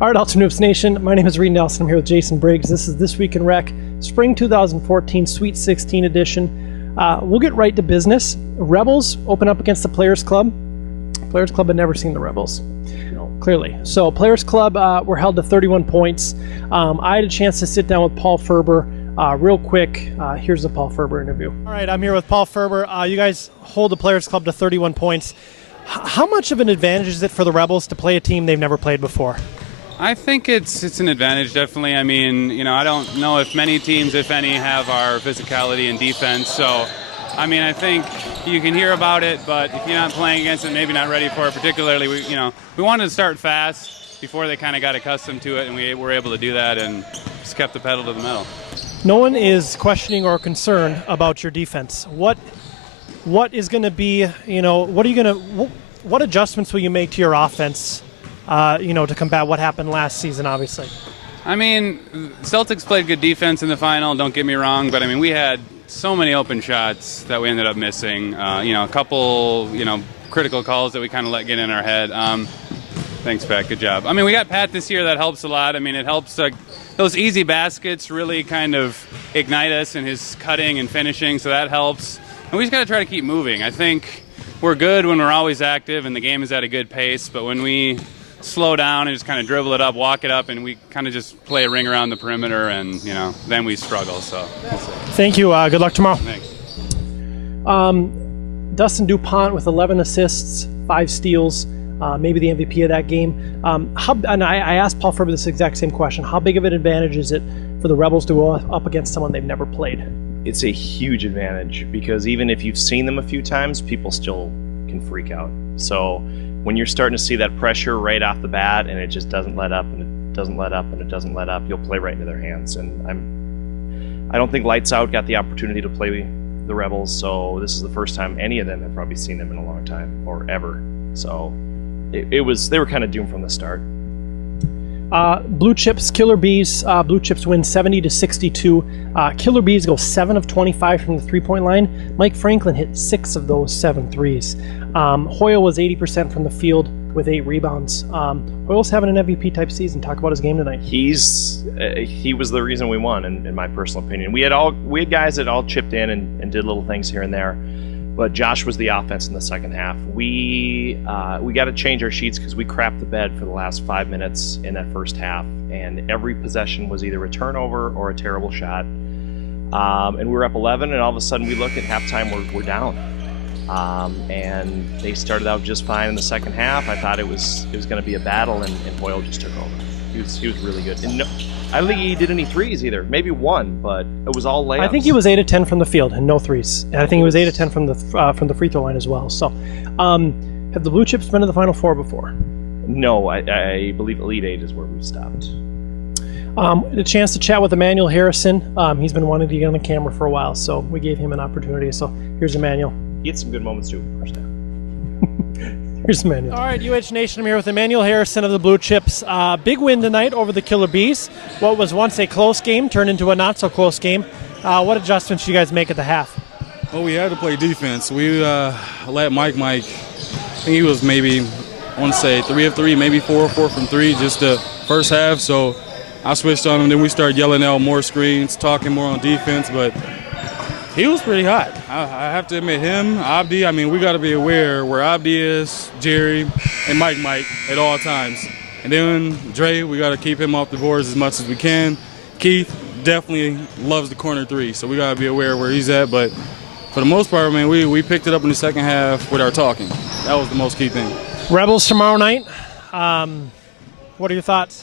All right, Ultimate Hoops Nation, my name is Reid Nelson. I'm here with Jason Briggs. This is This Week in Rec, Spring 2014 Sweet 16 edition. We'll get right to business. Rebels open up against the Players Club. Players Club had never seen the Rebels, clearly. So Players Club were held to 31 points. I had a chance to sit down with Paul Ferber real quick. Here's the Paul Ferber interview. All right, I'm here with Paul Ferber. You guys hold the Players Club to 31 points. How much of an advantage is it for the Rebels to play a team they've never played before? I think it's an advantage, definitely. I mean, I don't know if many teams, if any, have our physicality and defense. So, I mean, I think you can hear about it, but if you're not playing against it, maybe not ready for it, particularly, we wanted to start fast before they kind of got accustomed to it, and we were able to do that and just kept the pedal to the metal. No one is questioning or concerned about your defense. What is going to be, what adjustments will you make to your offense, to combat what happened last season, obviously? I mean, Celtics played good defense in the final, don't get me wrong, but I mean, we had so many open shots that we ended up missing. A couple, critical calls that we kind of let get in our head. Thanks, Pat. Good job. I mean, we got Pat this year. That helps a lot. I mean, it helps. Those easy baskets really kind of ignite us in his cutting and finishing, so that helps. And we just got to try to keep moving. I think we're good when we're always active and the game is at a good pace, but when we slow down and just kind of dribble it up, walk it up, and we kind of just play a ring around the perimeter, and then we struggle. So thank you. Good luck tomorrow. Thanks. Dustin DuPont with 11 assists, 5 steals, maybe the MVP of that game. And I asked Paul Ferber this exact same question. How big of an advantage is it for the Rebels to go up against someone they've never played? It's a huge advantage because even if you've seen them a few times, people still can freak out. So when you're starting to see that pressure right off the bat and it just doesn't let up and it doesn't let up and it doesn't let up, you'll play right into their hands. And I don't think Lights Out got the opportunity to play the Rebels, so this is the first time any of them have probably seen them in a long time or ever. So they were kind of doomed from the start. Blue Chips, Killer Bees. Blue Chips win 70-62. Killer Bees go 7 of 25 from the three-point line. Mike Franklin hit 6 of those 7 threes. Hoyle was 80% from the field with 8 rebounds. Hoyle's having an MVP type season. Talk about his game tonight. He was the reason we won, in my personal opinion. We had guys that all chipped in and did little things here and there. But Josh was the offense in the second half. We got to change our sheets because we crapped the bed for the last 5 minutes in that first half, and every possession was either a turnover or a terrible shot. And we were up 11, and all of a sudden we look at halftime, we're down. And they started out just fine in the second half. I thought it was going to be a battle, and Hoyle just took over. He was really good. And I don't think he did any threes either. Maybe one, but it was all layups. I think he was 8 of 10 from the field and no threes. And I think he was 8 of 10 from the free throw line as well. So, have the Blue Chips been to the Final Four before? No, I believe Elite 8 is where we've stopped. A chance to chat with Emmanuel Harrison. He's been wanting to get on the camera for a while, so we gave him an opportunity. So here's Emmanuel. He had some good moments too. First half. Here's Emmanuel. All right, UH Nation, I'm here with Emmanuel Harrison of the Blue Chips. Big win tonight over the Killer Bees. What was once a close game turned into a not-so-close game. What adjustments did you guys make at the half? Well, we had to play defense. We let Mike, I think he was maybe, I want to say 3 of 3, maybe 4 of 4 from 3, just the first half. So I switched on him. Then we started yelling out more screens, talking more on defense. But he was pretty hot. I have to admit, him, Abdi, I mean, we got to be aware where Abdi is, Jerry, and Mike at all times. And then Dre, we got to keep him off the boards as much as we can. Keith definitely loves the corner 3, so we got to be aware where he's at. But for the most part, man, we picked it up in the second half with our talking. That was the most key thing. Rebels tomorrow night. What are your thoughts?